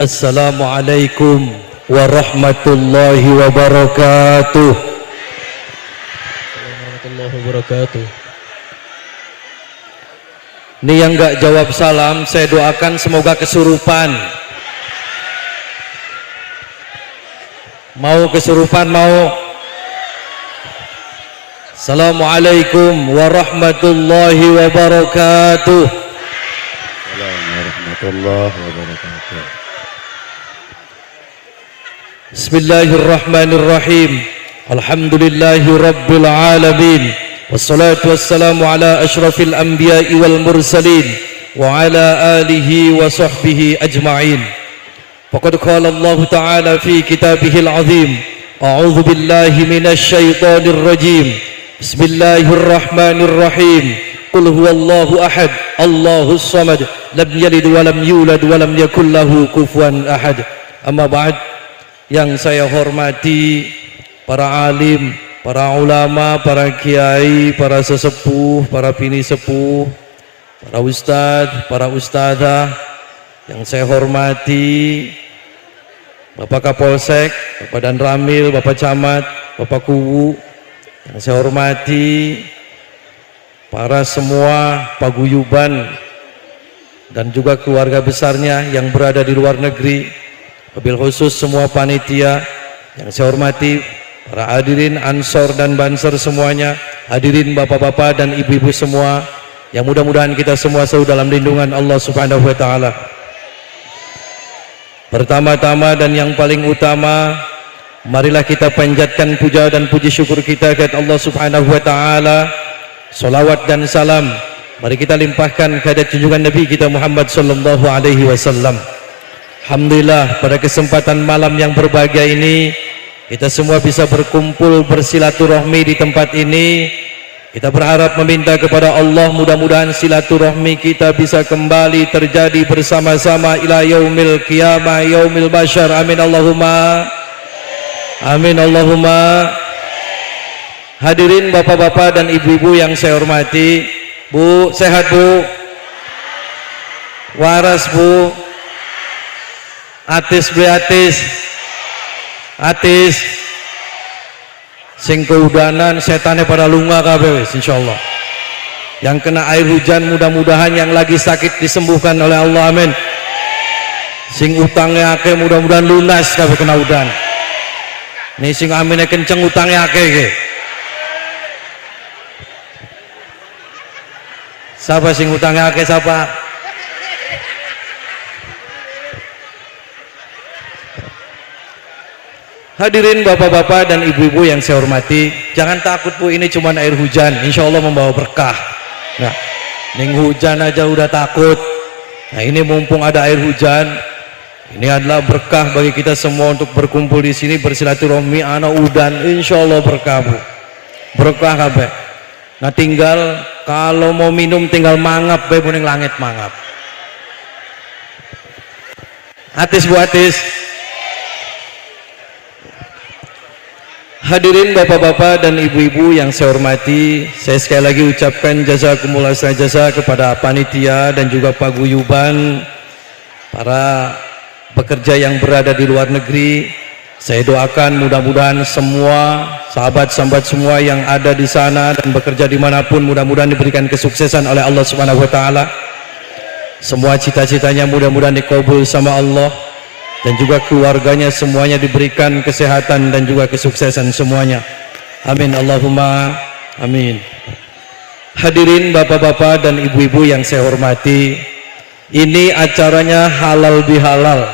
Assalamualaikum warahmatullahi wabarakatuh. Warahmatullahi wabarakatuh. Ini yang gak jawab salam, saya doakan semoga kesurupan. Mau kesurupan mau? Assalamualaikum warahmatullahi wabarakatuh. Assalamualaikum warahmatullahi wabarakatuh. Bismillahirrahmanirrahim. Alhamdulillahi rabbil alamin. Wassalatu wassalamu ala ashrafil anbiya'i wal mursalin wa ala alihi wa sahbihi ajma'in. Faqad qala Allah ta'ala fi kitabihil azim. A'udzu billahi minasy syaithanir rajim. Bismillahirrahmanirrahim. Qul huwallahu ahad, Allahus samad, lam yalid wa lam yulad wa lam yakul lahu kufuwan ahad. Amma ba'd. Yang saya hormati para alim, para ulama, para kiai, para sesepuh, para bini sepuh, para ustadz, para ustadzah. Yang saya hormati Bapak Kapolsek, Bapak Dan Ramil, Bapak Camat, Bapak Kuwu. Yang saya hormati para semua paguyuban dan juga keluarga besarnya yang berada di luar negeri. Wabil khusus semua panitia yang saya hormati, para hadirin ansor dan banser semuanya, hadirin bapak-bapak dan ibu-ibu semua, yang mudah-mudahan kita semua selalu dalam lindungan Allah Subhanahu wa taala. Pertama-tama dan yang paling utama, marilah kita panjatkan puja dan puji syukur kita kepada Allah Subhanahu wa taala. Salawat dan salam mari kita limpahkan kepada junjungan Nabi kita Muhammad sallallahu alaihi wasallam. Alhamdulillah, pada kesempatan malam yang berbahagia ini kita semua bisa berkumpul bersilaturahmi di tempat ini. Kita berharap meminta kepada Allah mudah-mudahan silaturahmi kita bisa kembali terjadi bersama-sama ila yaumil qiyamah, yaumil basyar. Amin Allahumma amin Allahumma. Hadirin bapak-bapak dan ibu-ibu yang saya hormati, Bu, sehat Bu? Waras Bu? Atis beli atis sing keudanan setannya pada lunga kabeh insyaallah. Yang kena air hujan mudah-mudahan yang lagi sakit disembuhkan oleh Allah, amin. Sing utangnya akeh mudah-mudahan lunas kabeh kena udan. Nih sing amine kenceng utangnya akeh ke. Siapa sing utangnya akeh siapa? Hadirin bapak-bapak dan ibu-ibu yang saya hormati, jangan takut Bu, ini cuma air hujan, insya Allah membawa berkah. Nah, ning hujan aja udah takut. Nah, ini mumpung ada air hujan, ini adalah berkah bagi kita semua untuk berkumpul di sini bersilaturahmi ana udan, insya Allah berkah Bu, berkah kabeh. Nah, tinggal kalau mau minum tinggal mangap bae ning langit mangap. Atis Bu, atis. Hadirin bapak-bapak dan ibu-ibu yang saya hormati, saya sekali lagi ucapkan jazakumullah jasa kepada panitia dan juga paguyuban, para pekerja yang berada di luar negeri. Saya doakan mudah-mudahan semua sahabat-sahabat semua yang ada di sana dan bekerja dimanapun mudah-mudahan diberikan kesuksesan oleh Allah Subhanahu wa taala. Semua cita-citanya mudah-mudahan dikabul sama Allah, dan juga keluarganya semuanya diberikan kesehatan dan juga kesuksesan semuanya, amin Allahumma amin. Hadirin bapak-bapak dan ibu-ibu yang saya hormati, ini acaranya halal bihalal.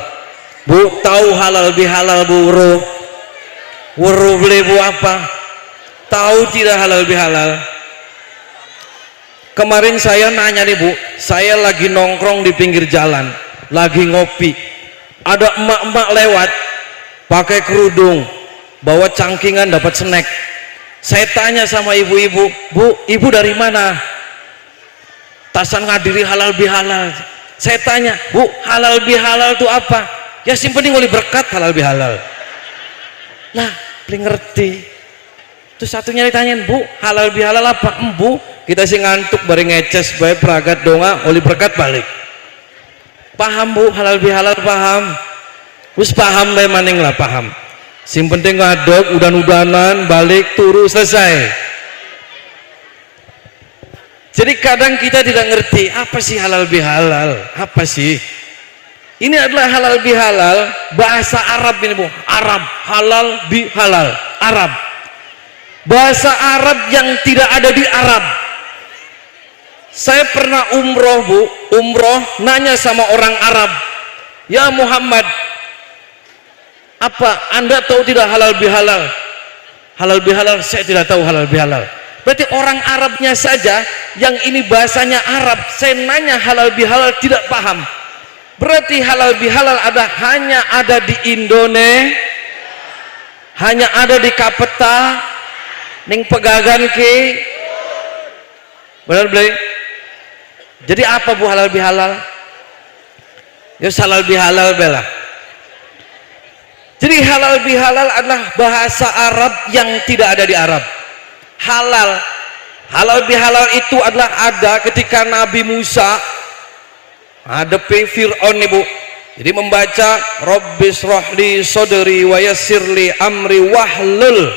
Bu, tahu halal bihalal Bu? Wuru beli Bu apa? Tahu tidak halal bihalal? Kemarin saya nanya nih Bu, saya lagi nongkrong di pinggir jalan, lagi ngopi. Ada emak-emak lewat pakai kerudung, bawa cangkingan dapat snack. Saya tanya sama ibu-ibu, Bu, ibu dari mana? Tasan ngadiri halal bihalal. Saya tanya, Bu, halal bihalal itu apa? Ya simpening oleh berkat halal bihalal. Nah, paling ngerti. Terus satunya ditanyain, Bu, halal bihalal apa? Bu, kita sih ngantuk bareng ngeces bae peragat donga oleh berkat balik. Paham Bu, halal bihalal paham? Wis paham bae maning lah paham. Sing penting ngadeg udan-udanan balik turu selesai. Jadi kadang kita tidak ngerti apa sih halal bihalal, apa sih? Ini adalah halal bihalal bahasa Arab ini, Bu. Arab, halal bihalal, Arab. Bahasa Arab yang tidak ada di Arab. Saya pernah umroh, Bu, umroh nanya sama orang Arab, "Ya Muhammad, apa Anda tahu tidak halal bihalal?" Halal bihalal, saya tidak tahu halal bihalal. Berarti orang Arabnya saja yang ini bahasanya Arab, saya nanya halal bihalal tidak paham. Berarti halal bihalal hanya ada di Indonesia, hanya ada di Kapeta, ning Pegagan ki. Benar beli? Jadi apa Bu halal bihalal? Ya halal bihalal bela. Jadi halal bihalal adalah bahasa Arab yang tidak ada di Arab. Halal bihalal itu adalah ada ketika Nabi Musa hadapi Fir'aun nih Bu. Jadi membaca Rabbis rohli sodri wa yassirli amri wahlul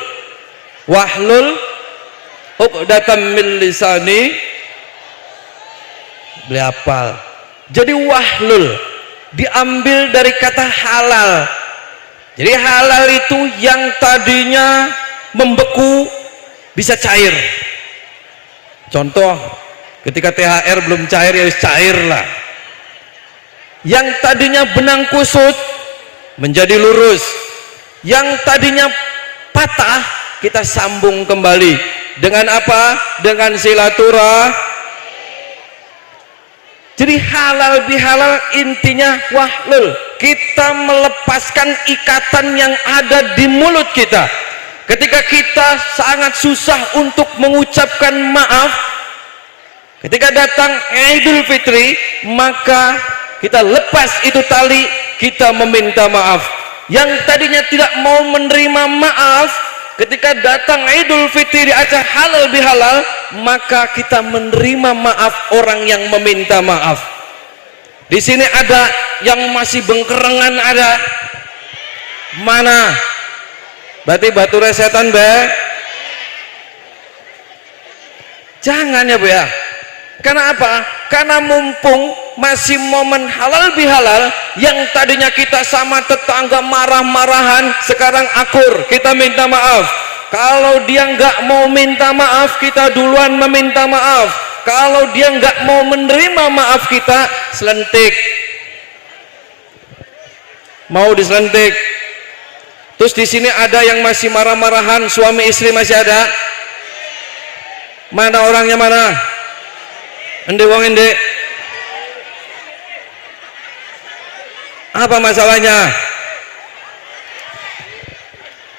uqdatam min lisani. Beli hafal. Jadi wahlul diambil dari kata halal. Jadi halal itu yang tadinya membeku bisa cair. Contoh ketika THR belum cair ya cair lah. Yang tadinya benang kusut menjadi lurus, yang tadinya patah kita sambung kembali dengan apa? Dengan silaturahmi. Jadi halal bihalal intinya wahlul, kita melepaskan ikatan yang ada di mulut kita. Ketika kita sangat susah untuk mengucapkan maaf, ketika datang Idul Fitri, maka kita lepas itu tali, kita meminta maaf. Yang tadinya tidak mau menerima maaf, ketika datang Idul Fitri di acara halal bihalal, maka kita menerima maaf orang yang meminta maaf. Di sini ada yang masih bengkerengan, ada mana? Berarti bature setan be. Jangan ya Bu ya. Karena apa? Karena mumpung masih momen halal bihalal, yang tadinya kita sama tetangga marah-marahan, sekarang akur, kita minta maaf. Kalau dia nggak mau minta maaf, kita duluan meminta maaf. Kalau dia nggak mau menerima maaf kita, selentik. Mau diselentik. Terus di sini ada yang masih marah-marahan, suami istri masih ada. Mana orangnya mana? Ende wong ende. Apa masalahnya?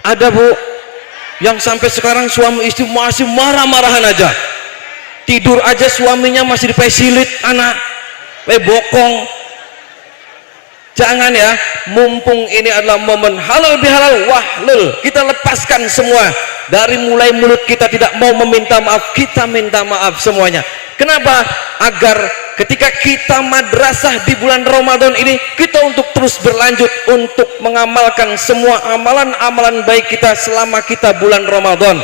Ada Bu yang sampai sekarang suami istri masih marah-marahan aja. Tidur aja suaminya masih dipesilit anak. Bokong. Jangan ya, mumpung ini adalah momen halal bihalal wahlul, kita lepaskan semua. Dari mulai mulut kita tidak mau meminta maaf, kita minta maaf semuanya. Kenapa? Agar ketika kita madrasah di bulan Ramadan ini, kita untuk terus berlanjut untuk mengamalkan semua amalan-amalan baik kita selama kita bulan Ramadan.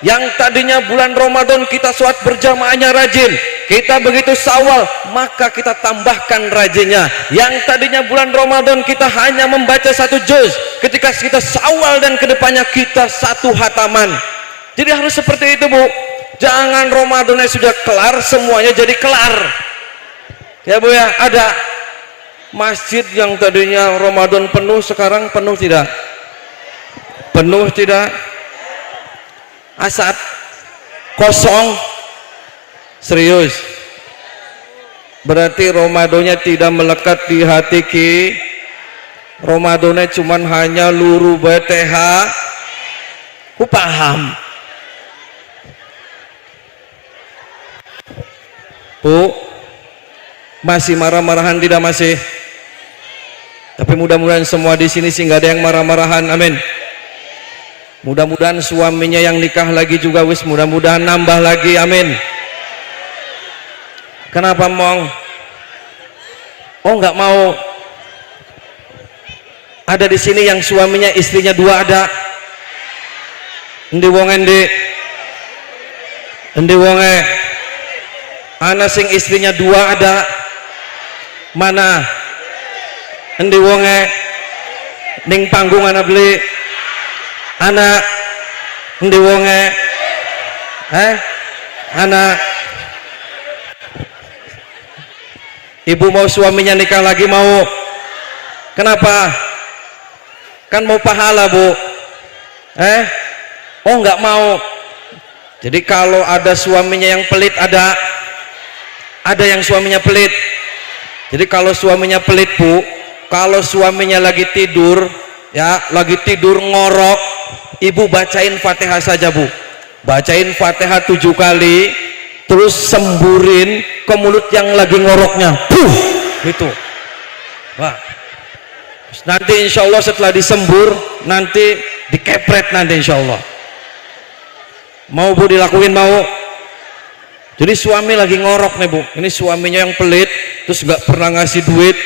Yang tadinya bulan Ramadan kita sholat berjamaahnya rajin, kita begitu Syawal maka kita tambahkan rajinnya. Yang tadinya bulan Ramadan kita hanya membaca 1 juz, ketika kita Syawal dan kedepannya kita 1 hataman. Jadi harus seperti itu Bu. Jangan Ramadannya sudah kelar semuanya jadi kelar ya Bu ya. Ada masjid yang tadinya Ramadan penuh, sekarang penuh tidak? Penuh tidak? Asat kosong. Serius? Berarti Ramadannya tidak melekat di hati ki. Ramadannya cuman hanya luru BTH. Ku paham Bu, masih marah-marahan tidak masih? Tapi mudah-mudahan semua di sini sih nggak ada yang marah-marahan, amin. Mudah-mudahan suaminya yang nikah lagi juga wis mudah-mudahan nambah lagi, amin. Kenapa Mong? Oh nggak mau? Ada di sini yang suaminya istrinya dua ada? Endi wong endi wonge? Ana sing istrinya dua ada? Mana? Endi wonge? Ning panggung ana beli? Ana endi wonge? Ana ibu mau suaminya nikah lagi mau? Kenapa? Kan mau pahala bu. Oh nggak mau. Jadi kalau ada suaminya yang pelit ada yang suaminya pelit. Jadi kalau suaminya pelit bu, kalau suaminya lagi tidur ya, lagi tidur ngorok, ibu bacain Fatihah saja bu, bacain Fatihah 7 kali, terus semburin ke mulut yang lagi ngoroknya, gitu. Wah. Nanti insya Allah setelah disembur nanti dikepret nanti insya Allah. Mau bu dilakuin mau? Jadi suami lagi ngorok nih bu, ini suaminya yang pelit, terus nggak pernah ngasih duit,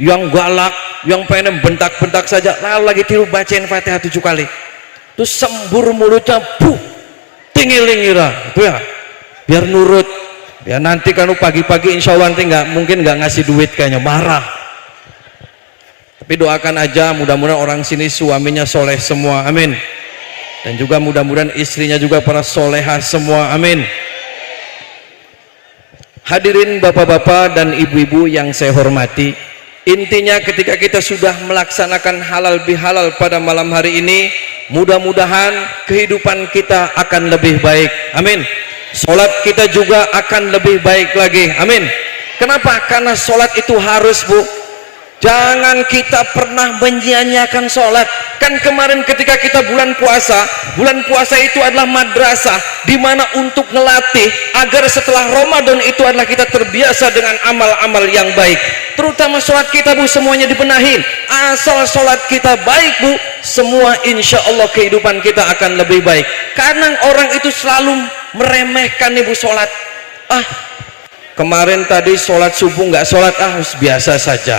yang galak, yang pengen bentak-bentak saja, lalu lagi tidur bacain Fatihah 7 kali, terus sembur mulutnya, tinggi-lingira, itu ya, biar nurut. Ya nanti kan pagi-pagi insya Allah nanti mungkin nggak ngasih duit kayaknya, marah. Tapi doakan aja mudah-mudahan orang sini suaminya soleh semua, amin. Dan juga mudah-mudahan istrinya juga para solehah semua, amin. Hadirin bapak-bapak dan ibu-ibu yang saya hormati, intinya ketika kita sudah melaksanakan halal bihalal pada malam hari ini, mudah-mudahan kehidupan kita akan lebih baik, amin. Sholat kita juga akan lebih baik lagi, amin. Kenapa? Karena sholat itu harus bu. Jangan kita pernah menyia-nyiakan sholat. Kan kemarin ketika kita bulan puasa itu adalah madrasah, dimana untuk ngelatih agar setelah Ramadan itu adalah kita terbiasa dengan amal-amal yang baik. Terutama sholat kita bu, semuanya dibenahin. Asal sholat kita baik bu, semua insya Allah kehidupan kita akan lebih baik. Kadang orang itu selalu meremehkan ibu sholat. Kemarin tadi sholat subuh nggak sholat, biasa saja.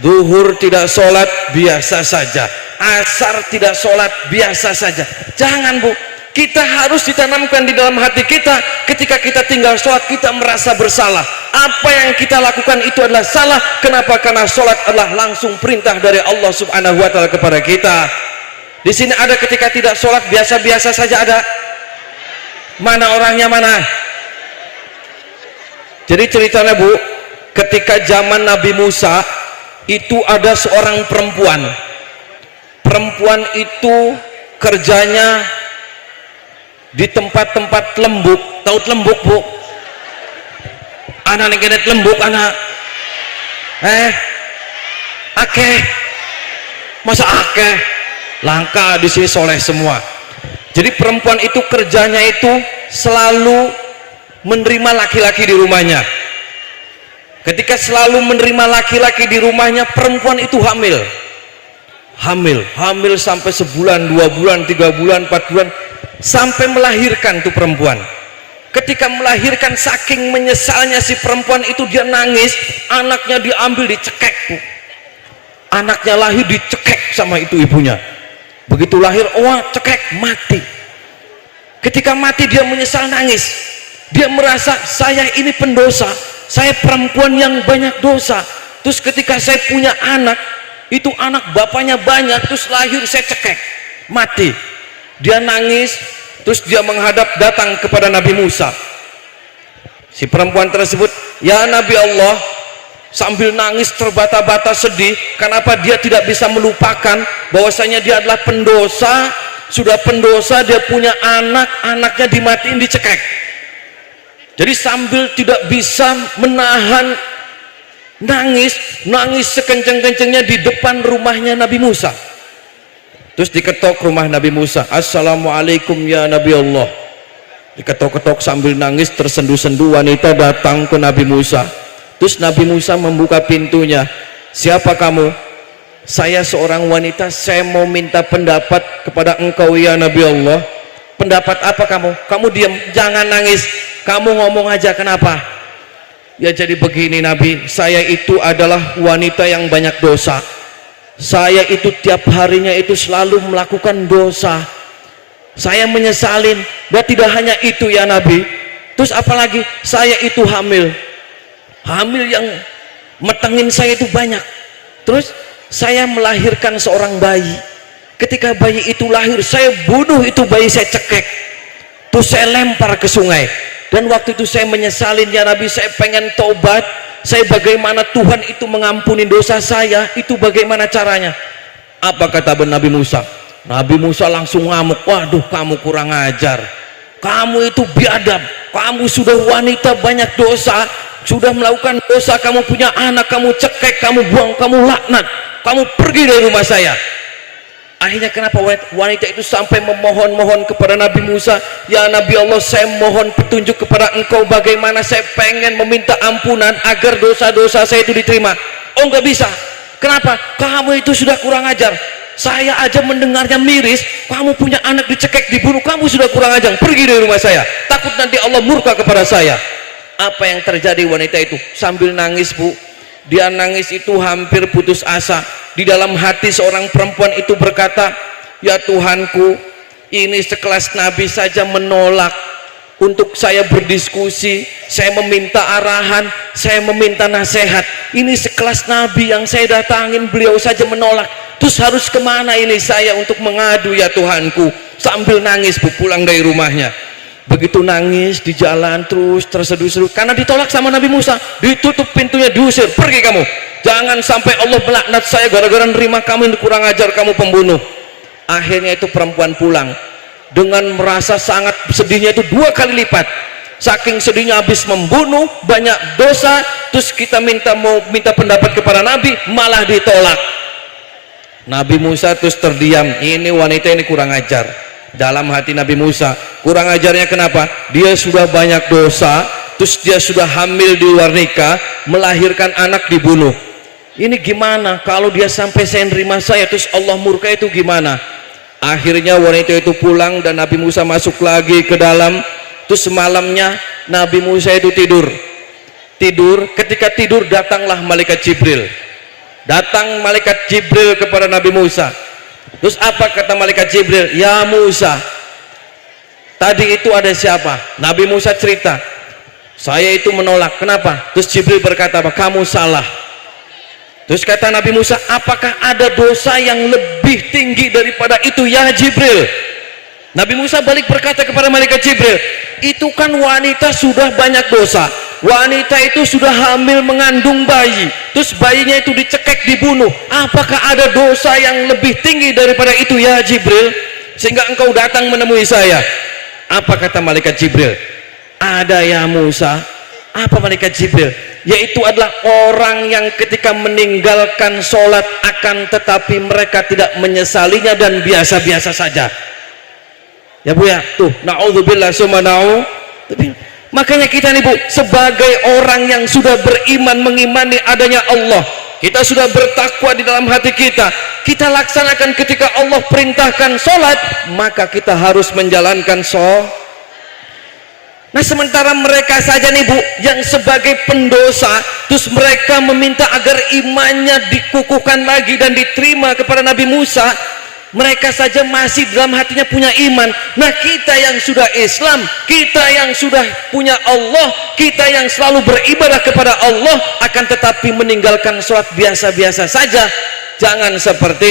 Zuhur tidak sholat, biasa saja. Asar tidak sholat, biasa saja. Jangan bu, kita harus ditanamkan di dalam hati kita, ketika kita tinggal sholat kita merasa bersalah. Apa yang kita lakukan itu adalah salah. Kenapa? Karena sholat adalah langsung perintah dari Allah subhanahu wa ta'ala kepada kita. Di sini ada ketika tidak sholat biasa-biasa saja ada. Mana orangnya mana? Jadi ceritanya bu, ketika zaman Nabi Musa itu ada seorang perempuan itu kerjanya di tempat-tempat lembuk. Tahu lembuk bu? Anak negenet lembuk anak akeh, masa akeh, langka di sini soleh semua. Jadi perempuan itu kerjanya itu selalu menerima laki-laki di rumahnya. Ketika selalu menerima laki-laki di rumahnya, perempuan itu hamil sampai sebulan, 2 bulan, 3 bulan, 4 bulan, sampai melahirkan tuh perempuan. Ketika melahirkan, saking menyesalnya si perempuan itu, dia nangis, anaknya diambil dicekek tuh. Anaknya lahir dicekek sama itu ibunya. Begitu lahir, cekek, mati. Ketika mati dia menyesal, nangis. Dia merasa saya ini pendosa, saya perempuan yang banyak dosa. Terus ketika saya punya anak, itu anak bapaknya banyak, terus lahir saya cekek, mati. Dia nangis, terus dia menghadap datang kepada Nabi Musa. Si perempuan tersebut, ya Nabi Allah, sambil nangis terbata-bata sedih. Kenapa dia tidak bisa melupakan bahwasanya dia adalah pendosa, sudah pendosa, dia punya anak, anaknya dimatiin, dicekek. Jadi sambil tidak bisa menahan nangis sekenceng-kencengnya di depan rumahnya Nabi Musa. Terus diketok rumah Nabi Musa, Assalamualaikum ya Nabi Allah. Diketok-ketok sambil nangis, tersendu-sendu wanita datang ke Nabi Musa. Terus Nabi Musa membuka pintunya. Siapa kamu? Saya seorang wanita, saya mau minta pendapat kepada engkau ya Nabi Allah. Pendapat apa kamu? Kamu diam, jangan nangis, kamu ngomong aja. Kenapa? Ya jadi begini Nabi, saya itu adalah wanita yang banyak dosa. saya itu tiap harinya itu selalu melakukan dosa, saya menyesalin. Dan tidak hanya itu ya Nabi, terus apalagi saya itu hamil yang metengin saya itu banyak. Terus saya melahirkan seorang bayi. Ketika bayi itu lahir, saya bunuh itu bayi, saya cekek, terus saya lempar ke sungai. Dan waktu itu saya menyesalin ya Nabi, saya pengen tobat. Saya bagaimana Tuhan itu mengampuni dosa saya, itu bagaimana caranya? Apa kata Nabi Musa? Nabi Musa langsung ngamuk, waduh kamu kurang ajar, kamu itu biadab, kamu sudah wanita banyak dosa, sudah melakukan dosa, kamu punya anak, kamu cekek, kamu buang, kamu laknat, kamu pergi dari rumah saya. Akhirnya kenapa wanita itu sampai memohon-mohon kepada Nabi Musa, ya Nabi Allah, saya mohon petunjuk kepada engkau, bagaimana saya pengen meminta ampunan agar dosa-dosa saya itu diterima. Oh nggak bisa. Kenapa? Kamu itu sudah kurang ajar, saya aja mendengarnya miris, kamu punya anak dicekek, dibunuh, kamu sudah kurang ajar, pergi dari rumah saya, takut nanti Allah murka kepada saya. Apa yang terjadi? Wanita itu sambil nangis Bu, dia nangis itu hampir putus asa. Di dalam hati seorang perempuan itu berkata, ya Tuhanku, ini sekelas Nabi saja menolak untuk saya berdiskusi, saya meminta arahan, saya meminta nasihat. Ini sekelas Nabi yang saya datangin, beliau saja menolak. Terus harus kemana ini saya untuk mengadu ya Tuhanku? Sambil nangis Bu pulang dari rumahnya. Begitu nangis di jalan terus terseduh-seduh karena ditolak sama Nabi Musa, ditutup pintunya, diusir, pergi kamu, jangan sampai Allah melaknat saya gara-gara nerima kamu, kurang ajar, kamu pembunuh. Akhirnya itu perempuan pulang dengan merasa sangat sedihnya itu 2 kali lipat, saking sedihnya habis membunuh banyak dosa. Terus kita mau minta pendapat kepada Nabi, malah ditolak. Nabi Musa terus terdiam, ini wanita ini kurang ajar. Dalam hati Nabi Musa, kurang ajarnya kenapa? Dia sudah banyak dosa, terus dia sudah hamil di luar nikah, melahirkan anak, dibunuh. Ini gimana kalau dia sampai saya nerima saya terus Allah murka, itu gimana? Akhirnya wanita itu pulang dan Nabi Musa masuk lagi ke dalam. Terus malamnya Nabi Musa itu tidur. Ketika tidur datanglah malaikat Jibril. Datang malaikat Jibril kepada Nabi Musa. Terus apa kata malaikat Jibril? Ya Musa, tadi itu ada siapa? Nabi Musa cerita, saya itu menolak. Kenapa? Terus Jibril berkata apa? Kamu salah. Terus kata Nabi Musa, apakah ada dosa yang lebih tinggi daripada itu ya Jibril? Nabi Musa balik berkata kepada malaikat Jibril, itu kan wanita sudah banyak dosa, wanita itu sudah hamil mengandung bayi, terus bayinya itu dicekek, dibunuh. Apakah ada dosa yang lebih tinggi daripada itu ya Jibril, sehingga engkau datang menemui saya? Apa kata malaikat Jibril? Ada ya Musa. Apa malaikat Jibril? Yaitu adalah orang yang ketika meninggalkan sholat akan tetapi mereka tidak menyesalinya dan biasa-biasa saja. Ya Bu ya, tuh na'udzubillah summa na'u. Makanya kita nih Bu, sebagai orang yang sudah beriman, mengimani adanya Allah, kita sudah bertakwa di dalam hati kita, kita laksanakan ketika Allah perintahkan sholat, maka kita harus menjalankan sholat. Nah sementara mereka saja nih Bu, yang sebagai pendosa, terus mereka meminta agar imannya dikukuhkan lagi dan diterima kepada Nabi Musa, mereka saja masih dalam hatinya punya iman. Nah kita yang sudah Islam, kita yang sudah punya Allah, kita yang selalu beribadah kepada Allah, akan tetapi meninggalkan sholat biasa-biasa saja. Jangan seperti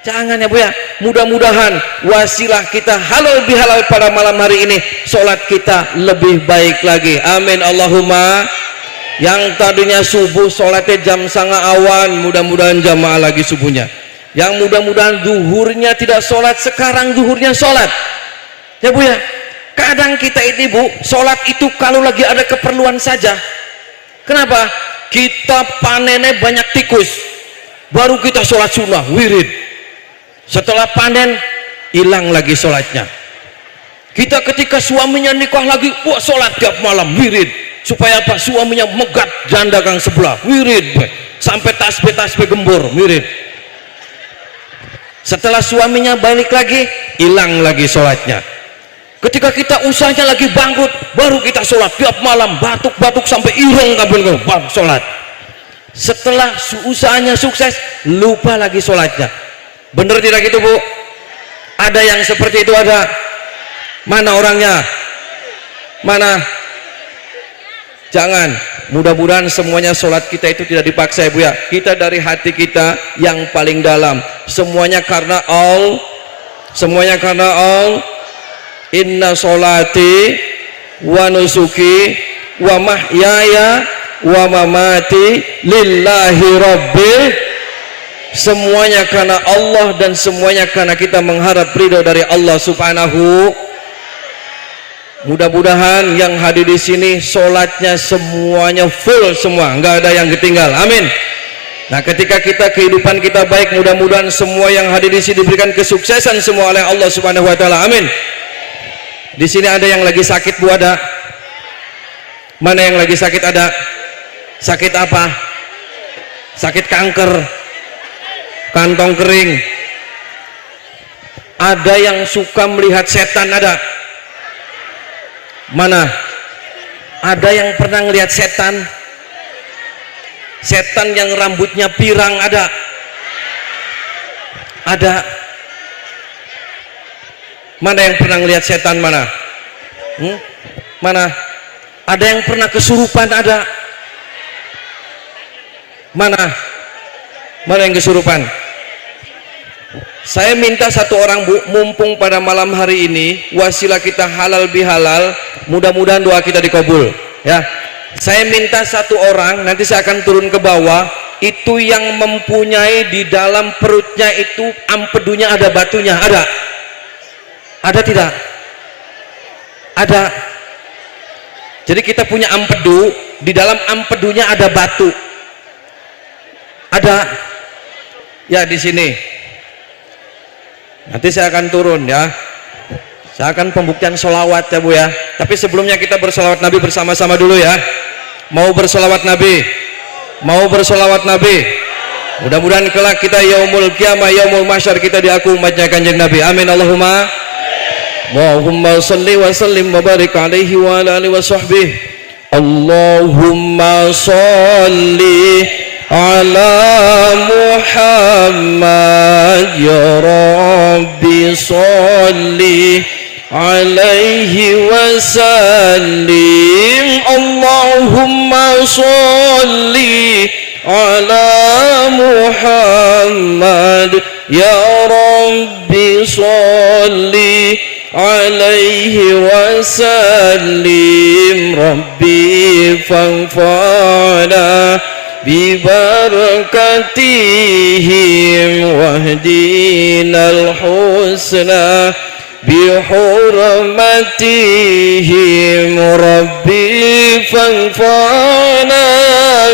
jangan ya Bu ya. Mudah-mudahan wasilah kita halal bihalal pada malam hari ini, sholat kita lebih baik lagi. Amin Allahumma. Yang tadinya subuh sholatnya jam 09.30, mudah-mudahan jamaah lagi subuhnya. Yang mudah-mudahan zuhurnya tidak sholat, sekarang zuhurnya sholat. Ya Bu ya. Kadang kita ini Bu, sholat itu kalau lagi ada keperluan saja. Kenapa? Kita panennya banyak tikus, baru kita sholat sunnah wirid. Setelah panen hilang lagi sholatnya. Kita ketika suaminya nikah lagi, wah sholat tiap malam wirid. Supaya apa? Suaminya megat janda kang sebelah wirid, sampai tasbih gembur wirid. Setelah suaminya balik lagi, hilang lagi sholatnya. Ketika kita usahanya lagi bangkrut, baru kita sholat tiap malam, batuk-batuk sampai ireng kabel sholat. Setelah usahanya sukses, lupa lagi sholatnya. Bener tidak gitu Bu? Ada yang seperti itu ada? Mana orangnya? Mana? Jangan. Mudah-mudahan semuanya sholat kita itu tidak dipaksa ya Bu ya. Kita dari hati kita yang paling dalam. Semuanya karena Allah. Semuanya karena Allah. Inna sholati wa nusuki wa mahyaya wa mamati lillahi rabbil. Semuanya karena Allah dan semuanya karena kita mengharap ridho dari Allah Subhanahu. Mudah-mudahan yang hadir di sini sholatnya semuanya full semua, nggak ada yang ketinggal. Amin. Nah, ketika kehidupan kita baik, mudah-mudahan semua yang hadir di sini diberikan kesuksesan semua oleh Allah Subhanahu wa taala. Amin. Di sini ada yang lagi sakit Bu, ada? Mana yang lagi sakit ada? Sakit apa? Sakit kanker, kantong kering. Ada yang suka melihat setan, ada? Mana? Ada yang pernah melihat setan? Setan yang rambutnya pirang, ada? Ada? Mana yang pernah melihat setan, mana? Mana? Ada yang pernah kesurupan, ada? Mana? Mana yang kesurupan? Saya minta satu orang Bu, mumpung pada malam hari ini wasilah kita halal bihalal, mudah-mudahan doa kita dikabul ya. Saya minta satu orang, nanti saya akan turun ke bawah, itu yang mempunyai di dalam perutnya itu ampedunya ada batunya, ada? Ada tidak? Ada. Jadi kita punya ampedu, di dalam ampedunya ada batu. Ada? Ya, di sini. Nanti saya akan turun ya. Saya akan pembuktian sholawat ya Bu ya. Tapi sebelumnya kita bersolawat Nabi bersama-sama dulu ya. Mau bersolawat Nabi? Mau bersolawat Nabi? Mudah-mudahan kelak kita yaumul qiyamah, yaumul mahsyar kita diaku umatnya Kanjeng Nabi. Amin Allahumma. Allahumma salli wa sallim wa barik alaihi wa ala alihi wa sahbihi. Allahumma salli ala Muhammad ya Rabbi salli alaihi wa sallim. Allahumma salli ala Muhammad ya Rabbi salli alaihi wa sallim. Rabbi fanfa'na bibarakatihim wahdinal husna bihurmatihim. Rabbi fanfa'na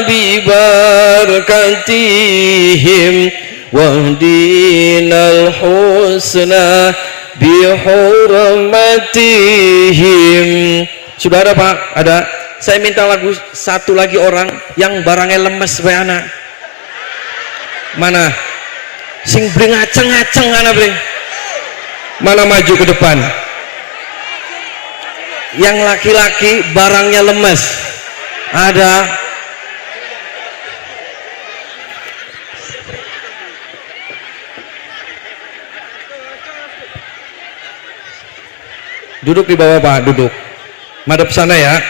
bibarakatihim wahdinal husna bihurmatihim. Sudah ada Pak? Ada? Saya minta lagu satu lagi orang yang barangnya lemes supaya anak. Mana? Sing bring ngaceng-ngaceng anak bring. Mana maju ke depan? Yang laki-laki barangnya lemes. Ada? Duduk di bawah Pak, duduk. Madep sana ya.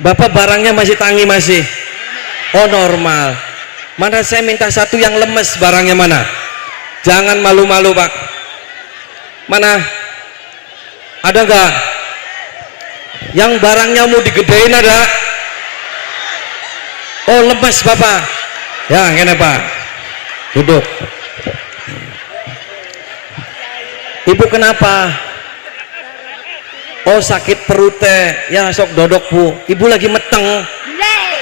Bapak barangnya masih tangi masih? Oh normal. Mana saya minta satu yang lemes, barangnya mana? Jangan malu-malu Pak. Mana? Ada enggak? Yang barangnya mau digedein ada? Oh lemes Bapak. Ya gini Pak. Duduk. Ibu kenapa? Oh sakit perutnya, ya sok dodok Bu. Ibu lagi meteng.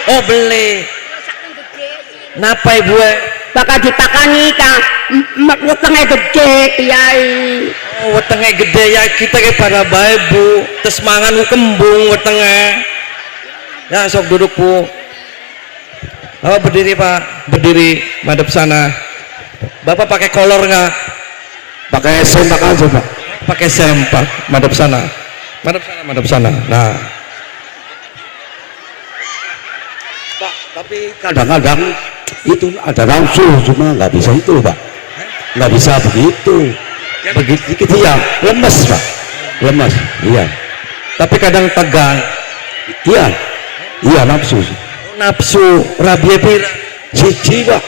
Oh beli. Napa ibu? Bakal dipakani kang, wetenge gede kiai. Oh wetenge gede ya kita kayak pada baik Bu. Terus mangan kembung wetenge. Ya sok duduk Bu. Oh berdiri Pak, berdiri madep sana. Bapak pakai kolor nggak? Pakai sempak aja Pak. Pakai sempak, madep sana. Madep sana, madep sana. Nah, Tapi kadang-kadang itu ada nafsu, cuma nggak bisa itu Pak, nggak bisa begitu. Begitu ya, lemes Pak, lemes. Iya. Tapi kadang tegang. Iya nafsu. Nafsu rabi pira. Siji Pak.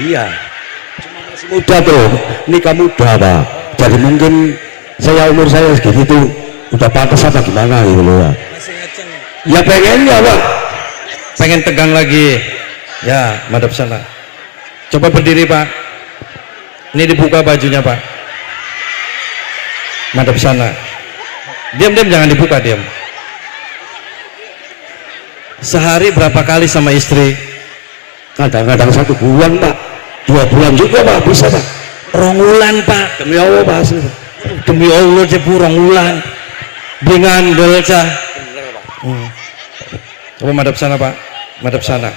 Iya. Cuma masih muda tuh, nikah muda Pak. Jadi mungkin umur saya segitu udah pantas apa gimana gitu loh Pak. Ya pengennya Pak. Pengen tegang lagi. Ya, madhab sana. Coba berdiri Pak. Ini dibuka bajunya Pak. Madhab sana. Diam-diam, jangan dibuka, diam. Sehari berapa kali sama istri? Kadang-kadang 1 bulan Pak, 2 bulan juga Pak, bisa Pak. Rongulan Pak. Demi Allah Pak, asli Pak. Demi Allah jebu rongulan. Bingandel cah. Coba madhab sana Pak. Madhab sana.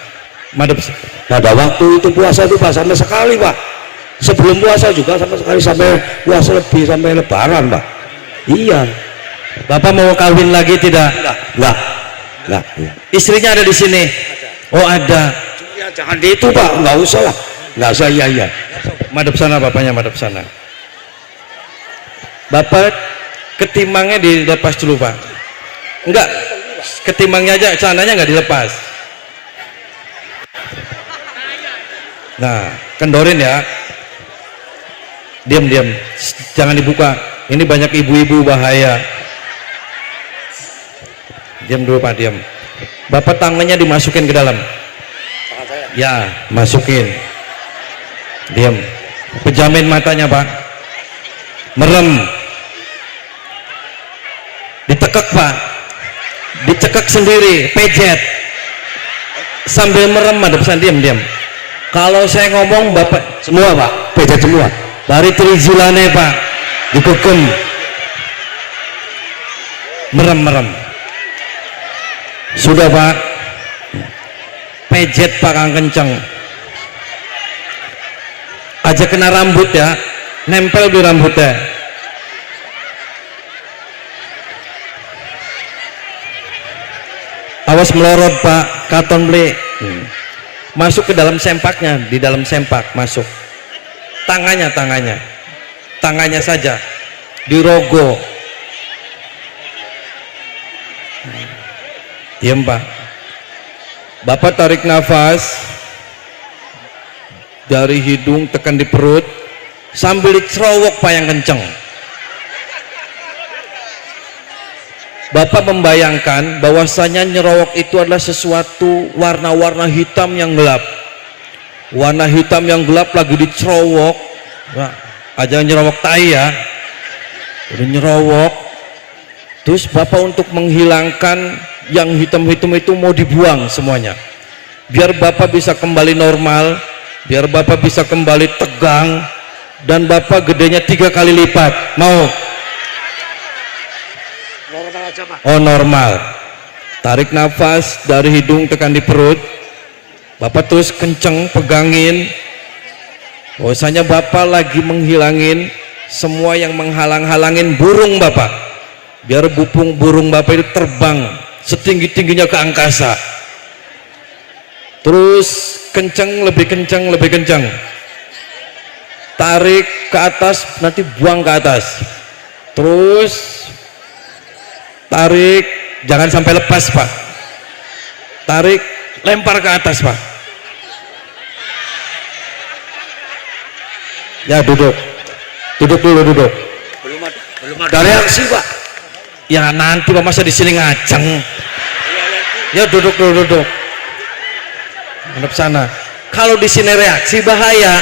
Pada waktu itu puasa itu Pak, sampai sekali Pak. Sebelum puasa juga sama sekali, sampai puasa lebih, sampai lebaran Pak. Iya. Bapak mau kawin lagi tidak? Enggak. Istrinya ada di sini. Oh ada. Ya, jangan di itu Pak, nggak usah lah. Nggak usah, iya. Madhab sana bapaknya, madhab sana. Bapak ketimangnya dilepas dulu Pak. Enggak, ketimangnya aja, celananya nggak dilepas. Nah, kendorin ya. Diam, jangan dibuka. Ini banyak ibu-ibu bahaya. Diam dulu Pak, diam. Bapak tangannya dimasukin ke dalam. Ya, masukin. Diam. Pejamin matanya Pak. Merem. Ditekek Pak. Dicekek sendiri, pejet. Sambil merem, madhab sana, diam. Kalau saya ngomong Bapak Semua Pak, pejet semua. dari trizilane Pak, digegem. Merem. Sudah Pak. Pejet Pak kang kenceng. Aja kena rambut ya, nempel di rambutnya. Awas melorot Pak, katon beli. Masuk ke dalam sempaknya, di dalam sempak masuk. Tangannya saja dirogo. Diam Pak. Bapak tarik nafas dari hidung tekan di perut sambil dicerowok Pak yang kenceng. Bapak membayangkan bahwasanya nyerowok itu adalah sesuatu warna-warna hitam yang gelap. Warna hitam yang gelap lagi dicerowok. Nah, aja nyerowok tai ya. Udah nyerowok. Terus Bapak untuk menghilangkan yang hitam-hitam itu mau dibuang semuanya. Biar Bapak bisa kembali normal, biar Bapak bisa kembali tegang, dan Bapak gedenya 3 kali lipat. Mau? Oh normal. Tarik nafas dari hidung tekan di perut. Bapak terus kenceng pegangin. Bahwasanya Bapak lagi menghilangin semua yang menghalang-halangin burung Bapak. Biar burung Bapak itu terbang setinggi-tingginya ke angkasa. Terus kenceng, lebih kenceng. Tarik ke atas, nanti buang ke atas. Terus tarik, jangan sampai lepas Pak. Tarik, lempar ke atas Pak. Ya duduk dulu. Belum ada reaksi Pak. Ya nanti Pak, masa di sini ngaceng. Ya duduk. Hadap sana. Kalau di sini reaksi bahaya.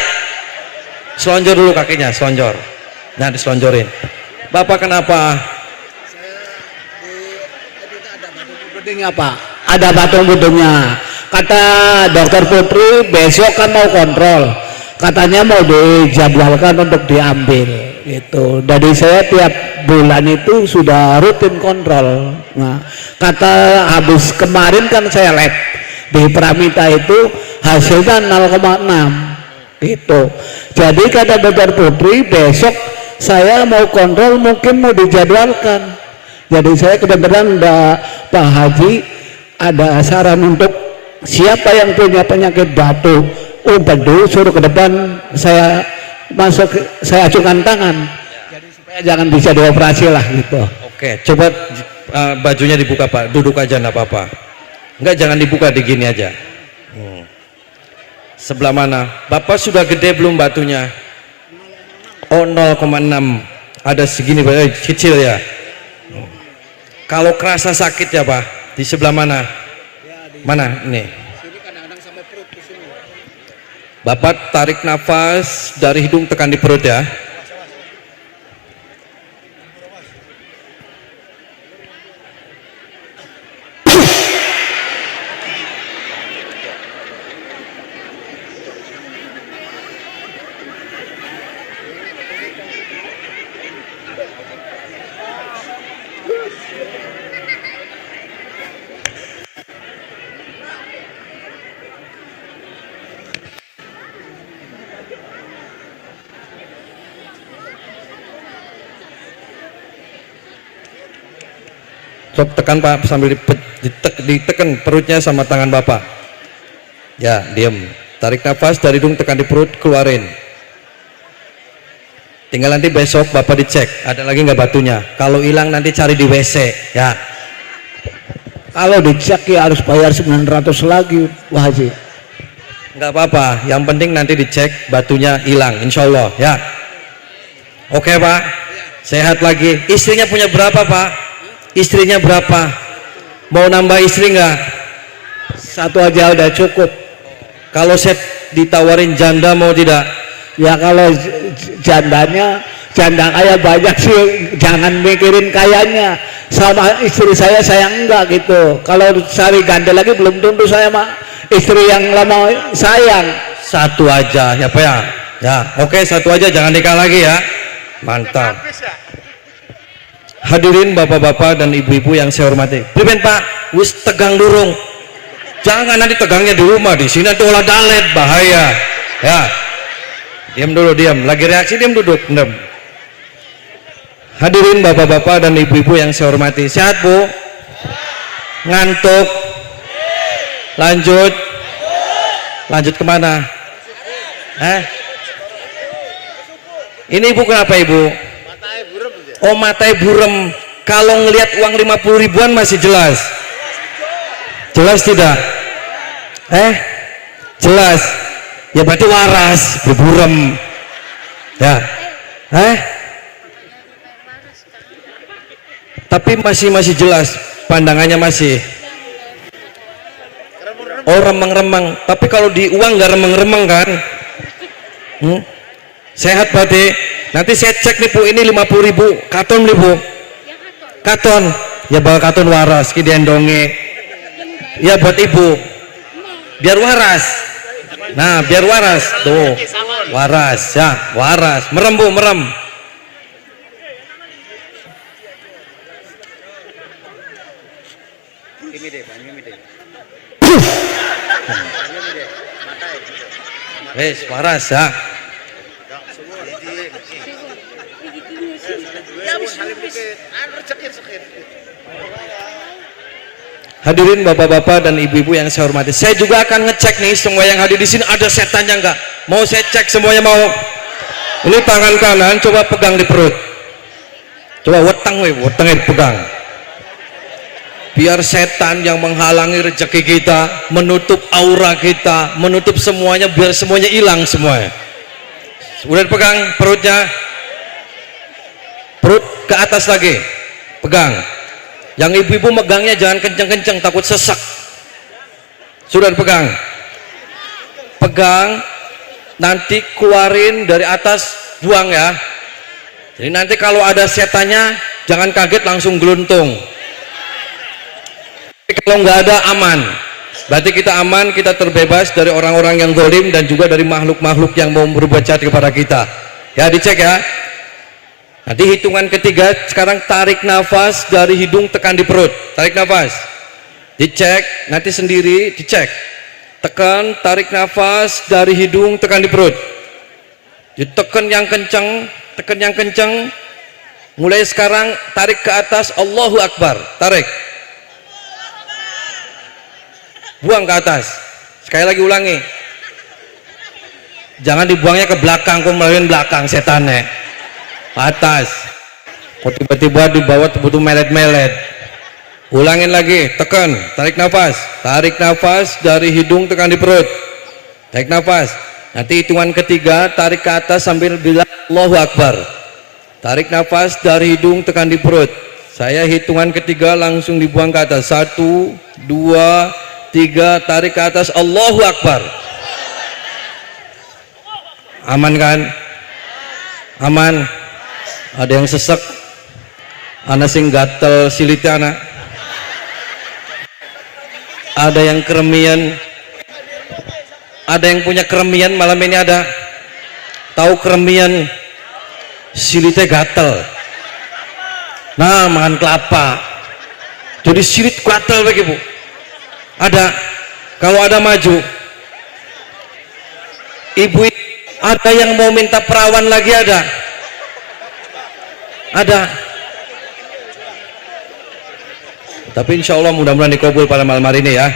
Selonjor dulu kakinya, selonjor. Nah diselonjorin. Bapak kenapa? Bedingnya Pak, ada batu bedingnya. Kata dokter Putri besok kan mau kontrol, katanya mau dijadwalkan untuk diambil gitu. Dari saya tiap bulan itu sudah rutin kontrol. Nah, kata habis kemarin kan saya lab di Pramita itu hasilnya 0,6 gitu. Jadi kata dokter Putri besok saya mau kontrol, mungkin mau dijadwalkan. Jadi saya kebetulan Pak Haji ada saran untuk siapa yang punya penyakit batuk, bedu, suruh ke depan, saya masuk, saya ajukan tangan. Jadi supaya jangan bisa dioperasi lah gitu. Oke, coba bajunya dibuka Pak, duduk aja enggak apa-apa. Enggak, jangan dibuka, di gini aja. Sebelah mana? Bapak sudah gede belum batunya? Oh, 0,6. Ada segini, kecil ya. Kalau kerasa sakit ya Pak, di sebelah mana? Mana? Ini. Bapak tarik nafas dari hidung, tekan di perut ya. Coba tekan Pak, sambil ditekan perutnya sama tangan Bapak. Ya, diam. Tarik nafas dari hidung, tekan di perut, keluarin. Tinggal nanti besok Bapak dicek, ada lagi nggak batunya. Kalau hilang nanti cari di WC, ya. Kalau dicek ya harus bayar 900 lagi, Pak Haji. Nggak apa-apa, yang penting nanti dicek batunya hilang, insya Allah, ya. Oke Pak, sehat lagi. Istrinya punya berapa Pak? Istrinya berapa? Mau nambah istri nggak? Satu aja udah cukup. Kalau saya ditawarin janda mau tidak? Ya kalau janda kaya banyak sih, jangan mikirin kayanya. Sama istri saya enggak gitu. Kalau cari ganda lagi belum tentu saya mah istri yang lama sayang. Satu aja ya Pak ya. Ya, oke, satu aja, jangan nikah lagi ya. Mantap. Hadirin bapak-bapak dan ibu-ibu yang saya hormati. Priben Pak, wis tegang durung. Jangan nanti tegangnya di rumah, di sini nanti olah dalet, bahaya. Ya. Diam dulu, diam. Lagi reaksi, diam, duduk. Diam. Hadirin bapak-bapak dan ibu-ibu yang saya hormati. Sehat Bu? Ngantuk? Lanjut? Lanjut kemana? Ini Ibu kenapa Ibu? Oh, matanya burem. Kalau ngelihat uang 50 ribuan masih jelas? Jelas tidak? Jelas. Ya berarti waras, berburem. Ya. Tapi masih jelas, pandangannya masih. Oh, remeng-remeng. Tapi kalau di uang nggak remeng-remeng kan? Sehat berarti. Nanti saya cek nih Bu, ini 50 ribu katon nih Bu. Katon. Ya bawa katon waras, ki diendonge. Ya buat Ibu. Biar waras. Nah, biar waras. Tuh. Waras ya, waras. Merem Bu, merem. Wes, waras ya. Hadirin bapak-bapak dan ibu-ibu yang saya hormati, saya juga akan ngecek nih semua yang hadir di sini ada setannya enggak. Mau saya cek semuanya mau? Ini tangan kanan coba pegang di perut. Coba wetengnya pegang. Biar setan yang menghalangi rezeki kita, menutup aura kita, menutup semuanya, biar semuanya hilang semuanya. Udah dipegang perutnya. Perut ke atas lagi. Pegang. Yang ibu-ibu megangnya jangan kenceng-kenceng, takut sesak. Sudah dipegang. Pegang, nanti keluarin dari atas, buang ya. Jadi nanti kalau ada setannya, jangan kaget langsung geluntung. Tapi kalau nggak ada, aman. Berarti kita aman, kita terbebas dari orang-orang yang zalim dan juga dari makhluk-makhluk yang mau berbuat jahat kepada kita. Ya, dicek ya. Nanti hitungan ketiga, sekarang tarik nafas dari hidung, tekan di perut. Tarik nafas. Dicek, nanti sendiri dicek. Tekan, tarik nafas dari hidung, tekan di perut. Ditekan yang kencang, tekan yang kencang. Mulai sekarang tarik ke atas, Allahu Akbar. Tarik. buang ke atas. Sekali lagi ulangi, jangan dibuangnya ke belakang, kok melalui belakang setannya, atas. Kok tiba-tiba di bawah butuh melet-melet. Ulangin lagi, tekan, tarik nafas dari hidung, tekan di perut, tarik nafas. Nanti hitungan ketiga tarik ke atas sambil bilang Allahu Akbar. Tarik nafas dari hidung, tekan di perut. Saya hitungan ketiga langsung dibuang ke atas. 1, 2, 3, tarik ke atas, Allahu Akbar. Aman kan? Aman. Ada yang sesek, anak sing gatel silitnya anak. Ada yang keremian, ada yang punya keremian malam ini ada. Tahu keremian, silitnya gatel. Nah, makan kelapa. Jadi silit gatel bagi Bu. Ada. Kalau ada maju. Ibu, ada yang mau minta perawan lagi ada. Ada. Tapi insya Allah mudah-mudahan dikabul pada malam hari ini ya.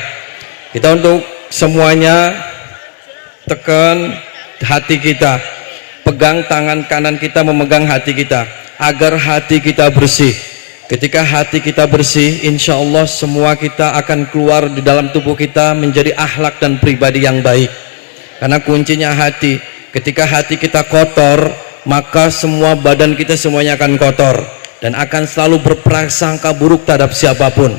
Kita untuk semuanya tekan hati kita, pegang tangan kanan kita memegang hati kita, agar hati kita bersih. Ketika hati kita bersih, insya Allah semua kita akan keluar di dalam tubuh kita menjadi akhlak dan pribadi yang baik. Karena kuncinya hati. Ketika hati kita kotor, maka semua badan kita semuanya akan kotor dan akan selalu berprasangka buruk terhadap siapapun,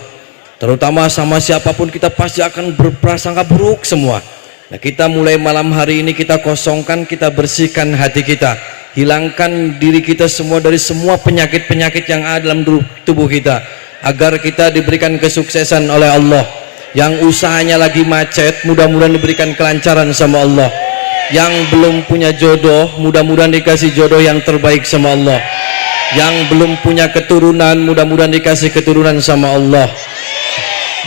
terutama sama siapapun kita pasti akan berprasangka buruk semua. Nah, kita mulai malam hari ini kita kosongkan, kita bersihkan hati kita, hilangkan diri kita semua dari semua penyakit-penyakit yang ada dalam tubuh kita, agar kita diberikan kesuksesan oleh Allah. Yang usahanya lagi macet, mudah-mudahan diberikan kelancaran sama Allah. Yang belum punya jodoh, mudah-mudahan dikasih jodoh yang terbaik sama Allah. Yang belum punya keturunan, mudah-mudahan dikasih keturunan sama Allah.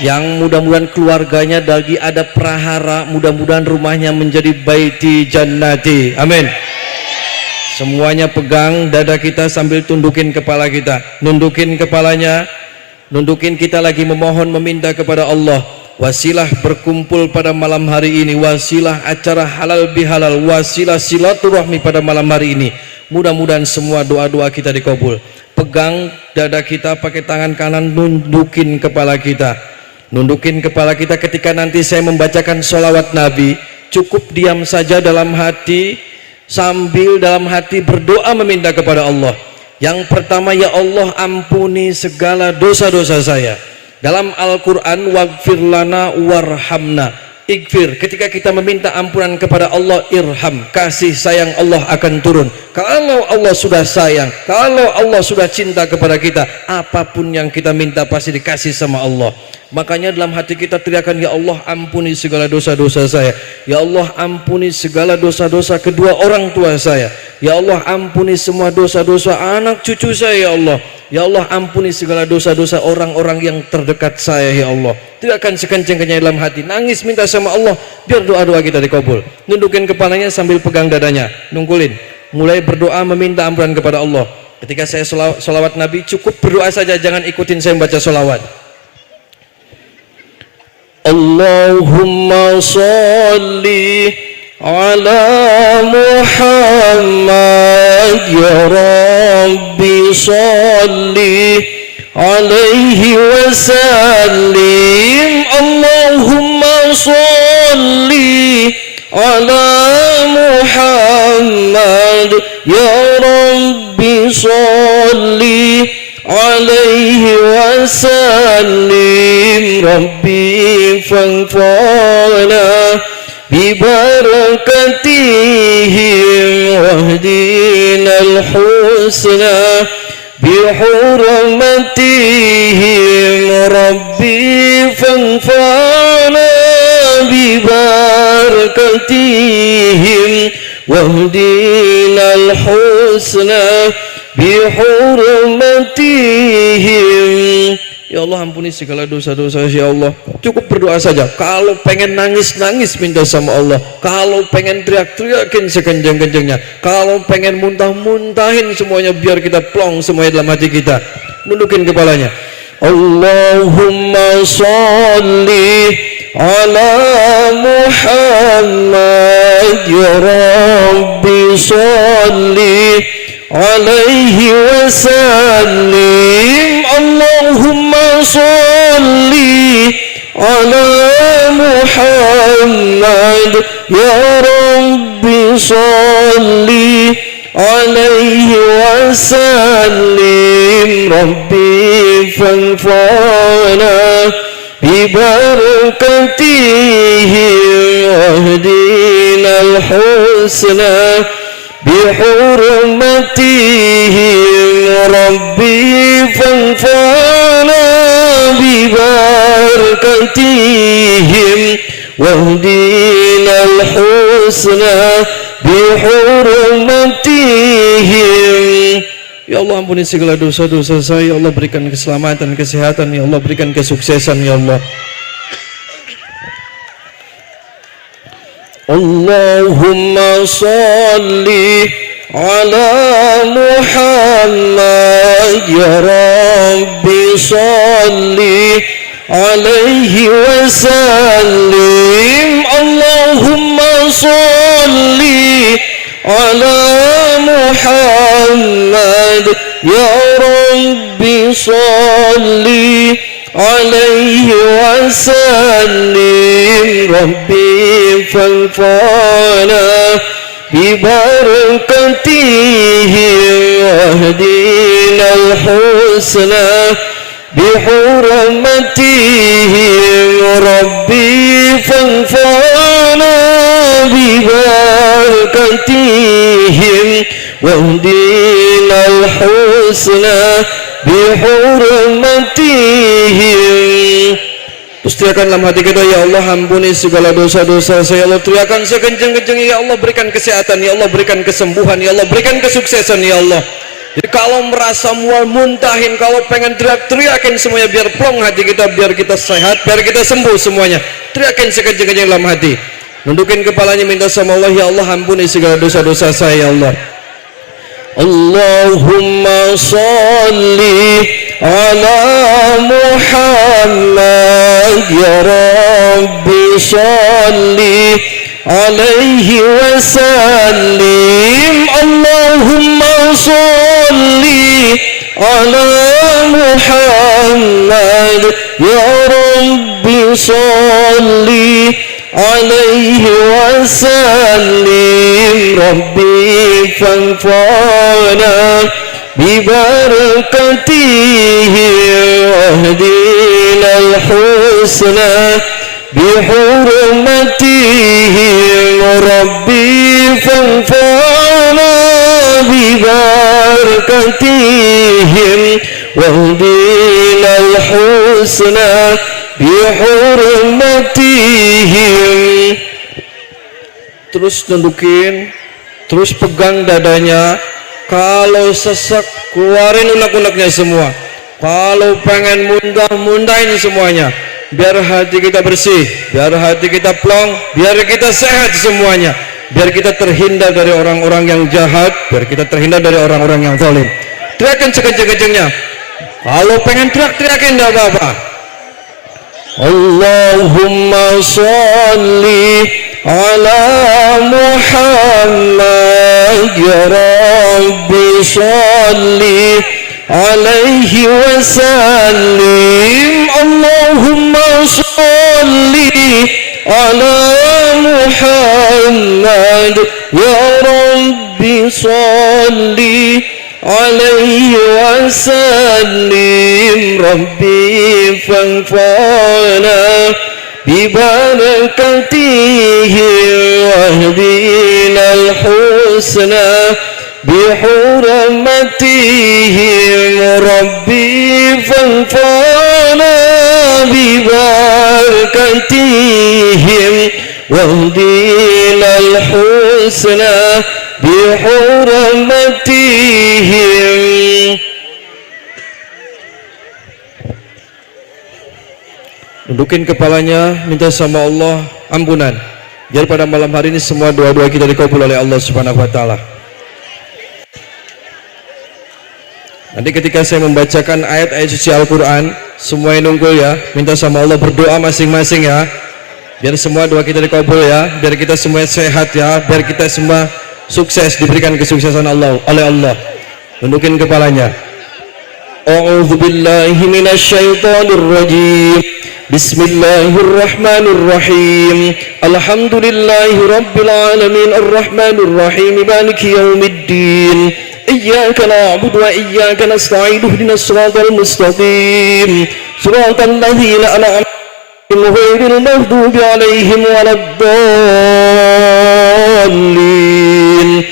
Yang mudah-mudahan keluarganya lagi ada prahara, mudah-mudahan rumahnya menjadi baiti jannati. Amin. Semuanya pegang dada kita sambil tundukin kepala kita, nundukin kepalanya, nundukin kita lagi memohon meminta kepada Allah. Wasilah berkumpul pada malam hari ini, wasilah acara halal bihalal, wasilah silaturahmi pada malam hari ini. Mudah-mudahan semua doa-doa kita dikabul. Pegang dada kita pakai tangan kanan, nundukin kepala kita. Nundukin kepala kita ketika nanti saya membacakan sholawat Nabi, cukup diam saja dalam hati, sambil dalam hati berdoa meminta kepada Allah. Yang pertama, ya Allah ampuni segala dosa-dosa saya. Dalam Al-Quran, waghfir lana warhamna. Ighfir, ketika kita meminta ampunan kepada Allah, irham, kasih sayang Allah akan turun. Kalau Allah sudah sayang, kalau Allah sudah cinta kepada kita, apapun yang kita minta pasti dikasih sama Allah. Makanya dalam hati kita teriakan, ya Allah ampuni segala dosa-dosa saya. Ya Allah ampuni segala dosa-dosa kedua orang tua saya. Ya Allah ampuni semua dosa-dosa anak cucu saya ya Allah. Ya Allah ampuni segala dosa-dosa orang-orang yang terdekat saya ya Allah. Teriakan sekencang-kencangnya dalam hati, nangis minta sama Allah biar doa-doa kita dikabul. Nundukin kepalanya sambil pegang dadanya, nungkulin. Mulai berdoa meminta ampunan kepada Allah. Ketika saya sholawat Nabi, cukup berdoa saja, jangan ikutin saya membaca sholawat. Allahumma sholli ala Muhammad ya Rabbi sholli alaihi wasallim. Allahumma sholli ala Muhammad ya Rabbi sholli alaihi wasallim. Rabbi fanfa'na bibarakatihim wahdina al-husna bihurmatihim. Rabbi fanfa'na bibarakatihim wahdina al-husna bihurmatihim. Ya Allah ampuni segala dosa-dosa ya Allah. Cukup berdoa saja. Kalau pengen nangis-nangis minta sama Allah. Kalau pengen teriak-teriakin sekencang-kencangnya. Kalau pengen muntah-muntahin semuanya biar kita plong semuanya dalam hati kita. Nundukin kepalanya. Allahumma sholli على محمد يا ربي صل عليه وسلم اللهم صل على محمد يا ربي صل عليه وسلم ربي فانفعنا ببركتهم واهدنا الحسنى بحرمتهم ربي فانفعنا ببركتهم واهدنا الحسنى بحرمتهم. Ya Allah, ampuni segala dosa-dosa saya. Ya Allah, berikan keselamatan, kesehatan. Ya Allah, berikan kesuksesan. Ya Allah. Allahumma salli ala Muhammad ya Rabbi salli alaihi wasallim Allahumma salli ala Muhammad ya Rabbi salli alaihi wasallim Rabbi fanfa'na bibarakatihim wahdina al-husna bihurmatihim Rabbi fanfa'na bibarakatihim wahdina al-husna bihurmatihim. Terus teriakan dalam hati kita, ya Allah ampuni segala dosa-dosa saya. Ya Allah, teriakan sekencang-kencangnya, ya Allah berikan kesehatan, ya Allah berikan kesembuhan, ya Allah berikan kesuksesan, ya Allah. Jadi kalau merasa mual muntahin, kalau pengen teriak-teriakin semuanya biar plong hati kita, biar kita sehat, biar kita sembuh semuanya. Teriakin sekencang-kencang dalam hati. Nundukin kepalanya, minta sama Allah, ya Allah ampuni segala dosa-dosa saya, ya Allah. Allahumma salli ala Muhammad ya Rabbi salli alaihi wasallim Allahumma salli ala Muhammad ya Rabbi salli alaihi wasallim Rabbi fanfa'na bibarakatihi wahdina al-husna bihurmatihi Rabbi fanfa'na bibarakatihim wahdina al-husna bihurmatihim. Terus nundukin, terus pegang dadanya. Kalau sesek keluarin unek-uneknya semua. Kalau pengen mundahin semuanya. Biar hati kita bersih, biar hati kita plong, biar kita sehat semuanya. Biar kita terhindar dari orang-orang yang jahat, biar kita terhindar dari orang-orang yang zalim. Teriakin sekencang-kencangnya. Kalau pengen teriak-teriakin enggak apa-apa. Allahumma salli ala Muhammad ya Rabbi salli alaihi wasallim Allahumma salli ala Muhammad ya Rabbi salli alaihi wasallim Rabbi fanfa'na bibarakatihi wahdina al-husna bihurmatihi Rabbi fanfa'na bibarakatihim wahdina al-husna bihurmatihim. Dudukin kepalanya, minta sama Allah ampunan. Biar pada malam hari ini semua doa-doa kita dikabul oleh Allah Subhanahu wa taala. Nanti ketika saya membacakan ayat-ayat suci Al-Qur'an, semuanya nunggu ya. Minta sama Allah berdoa masing-masing ya. Biar semua doa kita dikabul ya, biar kita semua sehat ya, biar kita semua sukses, diberikan kesuksesan oleh Allah. Tundukin kepalanya. A'udzu billahi minasyaitonir rajim. Bismillahirrahmanirrahim. Alhamdulillahi rabbil alamin arrahmanir rahim maliki yaumiddin. Iyyaka na'budu wa iyyaka nasta'in ihdinas siratal mustaqim. Siratal ladzina an'amta 'alaihim ghairil maghdubi 'alaihim waladdallin.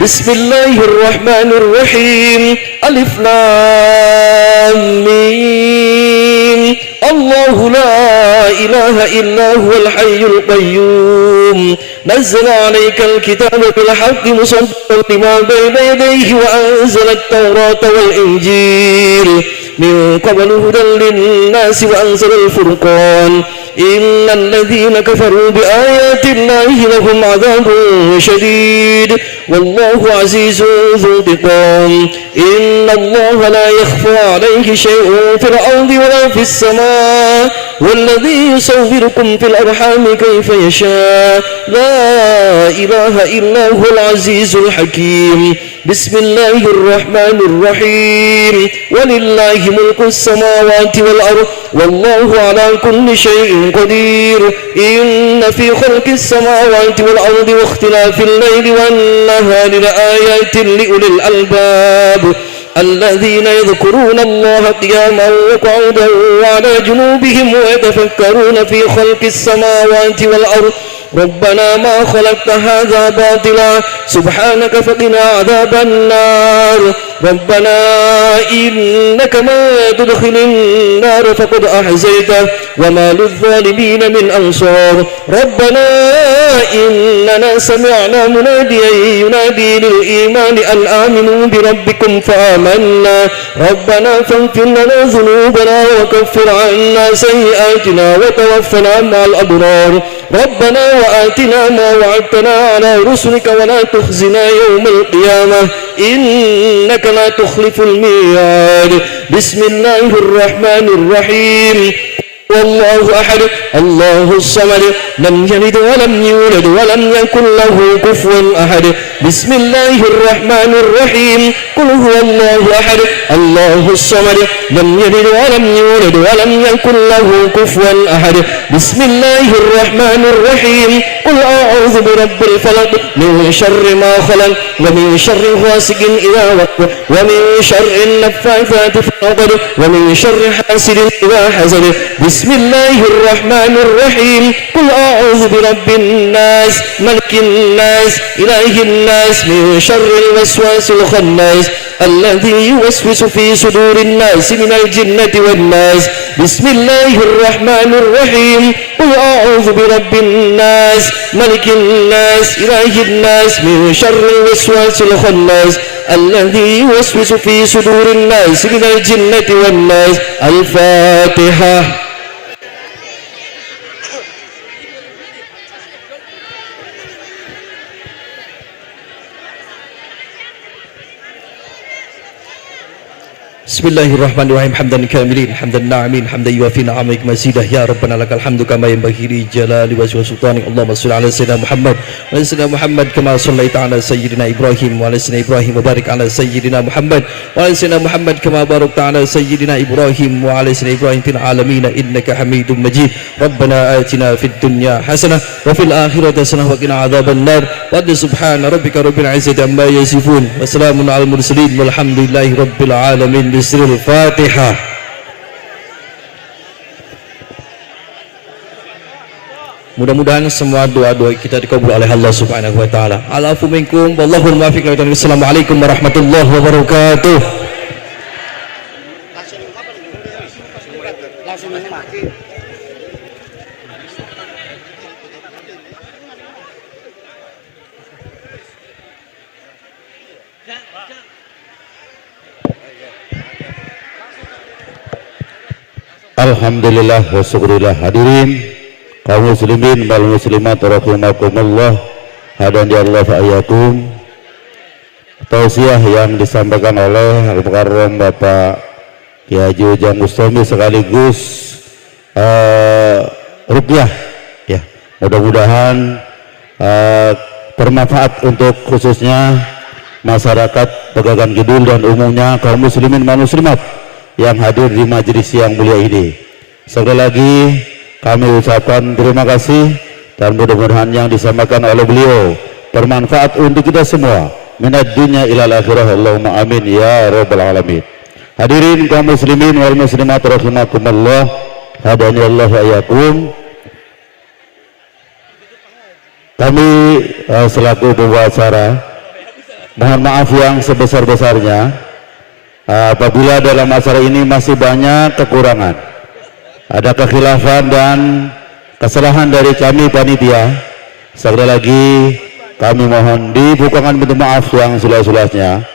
Bismillahirrahmanirrahim. Alif Lam Mim. Allahu la ilaha illa huwal hayyul qayyum. Nazzala 'alaikal kitaba bil haqqi musaddiqan lima bayna yadayhi wa anzala at-taurata wal injil min qablu hudan lin-nasi wa anzala al-furqan. Innal ladzina kafaru bi ayati llahi lahum 'adzabun syadid wallahu 'azizun dzul intiqam. Innallaha la yakhfa 'alaihi syai'un fil ardi wa la fis samaa walladzi yusawwirukum fil arhami kayfa yasha la ilaha illa huwal 'azizul hakim. Bismillahirrahmanirrahim. Walillahi mulkus samawati wal ardh wallahu 'ala kulli syai'in qadir. Inna fi khalqis samawati wal ardi wa ikhtilafil laili wan nahari laayatin liulil albab الذين يذكرون الله قياما وقعودا وعلى جنوبهم ويتفكرون في خلق السماوات والأرض ربنا ما خلقت هذا باطلا سبحانك فقنا عذاب النار ربنا إنك ما تدخل النار فقد أحزيته وما للظالمين من أنصار ربنا إننا سمعنا مناديا ينادي للإيمان أن آمنوا بربكم فآمنا ربنا فاغفر لنا ذنوبنا وكفر عنا سيئاتنا وتوفنا مع الأبرار ربنا وآتنا ما وعدتنا على رسلك ولا تخزنا يوم القيامة إنك لا تخلف الميعاد بسم الله الرحمن الرحيم والله أحد الله الصمد لم يلد ولم يولد ولم يكن له كفوا أحد بسم الله الرحمن الرحيم قل هو الله أحد الله الصمد لم يلد ولم يولد ولم يكن له كفوا أحد بسم الله الرحمن الرحيم قل أعوذ برب الفلق من شر ما خلق ومن شر غاسق إذا وقب ومن شر النفاثات في العقد ومن شر حاسد إذا حسد بسم الله الرحمن الرحيم قل أعوذ برب الناس ملك الناس إله الناس من شر الوسواس الخناس الذي يوسوس في صدور الناس من الجنة والناس بسم الله الرحمن الرحيم قل أعوذ برب الناس ملك الناس إله الناس من شر الوسواس الخناس الذي يوسوس في صدور الناس من الجنة والناس الفاتحة. Bismillahirrahmanirrahim. Hamdan kamilin, hamdan na'amin, hamdan yuafi na'amik mazidah. Ya Rabbana lakal hamdu kama yanbaghi li jalali wajhi wa sultanik. Allahumma shalli ala sayyidina Muhammad wa ala sayyidina Muhammad kama shallaita ala sayyidina Ibrahim wa ala sayyidina Ibrahim wa barik ala sayyidina Muhammad wa ala sayyidina Muhammad kama barakta ala sayyidina Ibrahim wa ala sayyidina Ibrahim fil alamin innaka Hamidum Majid. Rabbana atina fid dunya hasanah wa fil akhirati hasanah wa qina adzaban nar. Wa subhana rabbika rabbil izzati amma yasifun wa salamun alal mursalin walhamdulillahi rabbil alamin. Bismil Fatihah. Mudah-mudahan semua doa-doa kita dikabul oleh Allah Subhanahu wa taala. Alafu minkum wallahul muwaffiq. Assalamualaikum warahmatullahi wabarakatuh. Alhamdulillah wa syukurillah. Hadirin kaum muslimin wal muslimat rahimakumullah, hadan ya Allah fa'ayakum. Tausiah yang disampaikan oleh Al-Mukarram Bapak Kiai Haji Ujang Bustami sekaligus ruqyah ya, Mudah-mudahan bermanfaat untuk khususnya masyarakat Pegagan Kidul dan umumnya kaum muslimin dan muslimat yang hadir di majelis yang mulia ini. Sekali lagi kami ucapkan terima kasih dan mudah-mudahan yang disampaikan oleh beliau bermanfaat untuk kita semua. Minad dunya ilal akhirah, Allahumma amin ya rabbal alamin. Hadirin kaum muslimin wal muslimat rahimakumullah, hadani Allah wa iyyakum. Kami selaku pembawa acara mohon maaf yang sebesar-besarnya apabila dalam acara ini masih banyak kekurangan, ada kekhilafan dan kesalahan dari kami panitia. Sekali lagi kami mohon dibukakan pintu maaf yang seluas-luasnya.